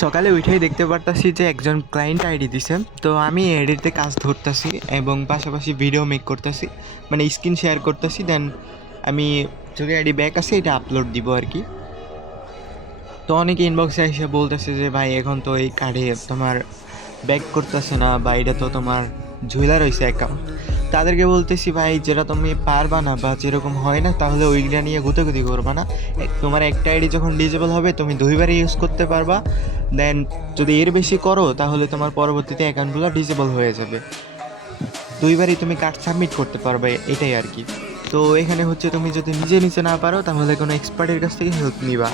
সকালে উঠেই দেখতে পারতাছি যে একজন ক্লায়েন্ট আইডি দিছে। তো আমি এডিটে কাজ ধরতাছি এবং পাশাপাশি ভিডিও মেক করতেছি, মানে স্ক্রিন শেয়ার করতেছি। দেন আমি যদি আইডি ব্যাক আছে এটা আপলোড দিব আর কি। তো অনেকে ইনবক্সে এসে বলতেছে যে ভাই এখন তো এই কার্ডে তোমার ব্যাক করতেছে না, বা এটা তো তোমার ঝুলা রয়েছে অ্যাকাউন্ট। তাদেরকে বলতেছি ভাই, যেটা তুমি পারবা না বা যেরকম হয় না, তাহলে ওইগুলা নিয়ে গুতাগুতি করবা না। তোমার একটা আইডি যখন ডিজেবল হবে তুমি দুইবারই ইউজ করতে পারবা। দেন যদি এর বেশি করো তাহলে তোমার পরবর্তীতে অ্যাকাউন্টগুলো ডিজেবল হয়ে যাবে, দুইবারই তুমি কার্ড সাবমিট করতে পারবে, এটাই আর কি। তো এখানে হচ্ছে তুমি যদি নিজে নিচে না পারো তাহলে কোনো এক্সপার্টের কাছ থেকে হেল্প নিবা।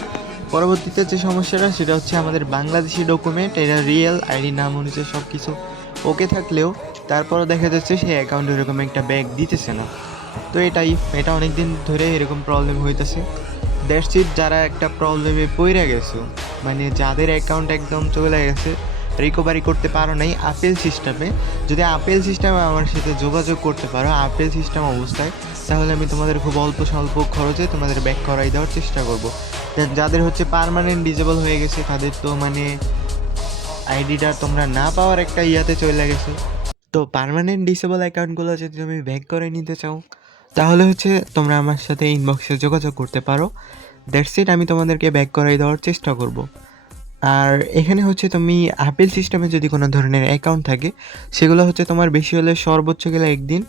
পরবর্তীতে যে সমস্যাটা সেটা হচ্ছে আমাদের বাংলাদেশি ডকুমেন্ট, এটা রিয়েল আইডি নাম অনুযায়ী সব কিছু ওকে থাকলেও তারপরও দেখা যাচ্ছে সেই অ্যাকাউন্টে এরকম একটা ব্যাক দিতেছে না। তো এটা অনেক দিন ধরে এরকম প্রবলেম হইতেছে। দ্যাটস ইট, যারা একটা প্রবলেমে পইরা গেছো, মানে যাদের অ্যাকাউন্ট একদম চলে গেছে, রিকভারি করতে পারো নাই আপেল সিস্টেমে, যদি আপেল সিস্টেমে আমার সাথে যোগাযোগ করতে পারো আপেল সিস্টেম অবস্থায়, তাহলে আমি তোমাদের খুব অল্প স্বল্প খরচে তোমাদের ব্যাক করাই দেওয়ার চেষ্টা করব। দেন যাদের হচ্ছে পার্মানেন্ট ডিজেবল হয়ে গেছে তাদের তো মানে আইডিটা তোমরা না পাওয়ার একটা ইয়াতে চলে গেছে। তো পার্মানেন্ট ডিসেবল অ্যাকাউন্টগুলো যদি তুমি ব্যাক করে নিতে চাও তাহলে হচ্ছে তোমরা আমার সাথে ইনবক্সে যোগাযোগ করতে পারো। দ্যাটস ইট, আমি তোমাদেরকে ব্যাক করাই দেওয়ার চেষ্টা করব। আর এখানে হচ্ছে তুমি আপেল সিস্টেমে যদি কোনো ধরনের অ্যাকাউন্ট থাকে, সেগুলো হচ্ছে তোমার বেশি হলে সর্বোচ্চ গেলে একদিন,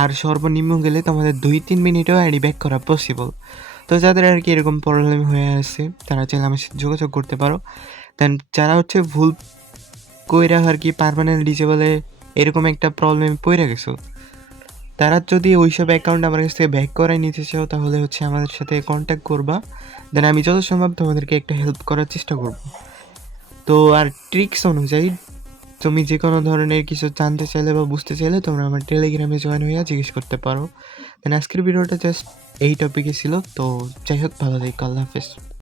আর সর্বনিম্ন গেলে তোমাদের 2-3 মিনিটেও আইডি ব্যাক করা পসিবল। তো যাদের আর কি এরকম প্রবলেম হয়ে আছে তারা চাইলে আমার সাথে যোগাযোগ করতে পারো। দেন যারা হচ্ছে ভুল কইরা আর কি পার্মানেন্ট ডিসেবলে এরকম একটা প্রবলেমে পড়ে গেছো, তারা যদি ওইসব অ্যাকাউন্ট আমার কাছ থেকে ব্যাক করাই নিতে চাও তাহলে হচ্ছে আমাদের সাথে কন্ট্যাক্ট করবা। দেন আমি যত সম্ভব তোমাদেরকে একটা হেল্প করার চেষ্টা করব। তো আর ট্রিক্স অনুযায়ী তুমি যে কোনো ধরনের কিছু জানতে চাইলে বা বুঝতে চাইলে তোমরা আমার টেলিগ্রামে জয়েন হইয়া জিজ্ঞেস করতে পারো। দেন আজকের ভিডিওটা জাস্ট এই টপিকে ছিল। তো যাই হোক, ভালো থেকো, আল্লাহ হাফেজ।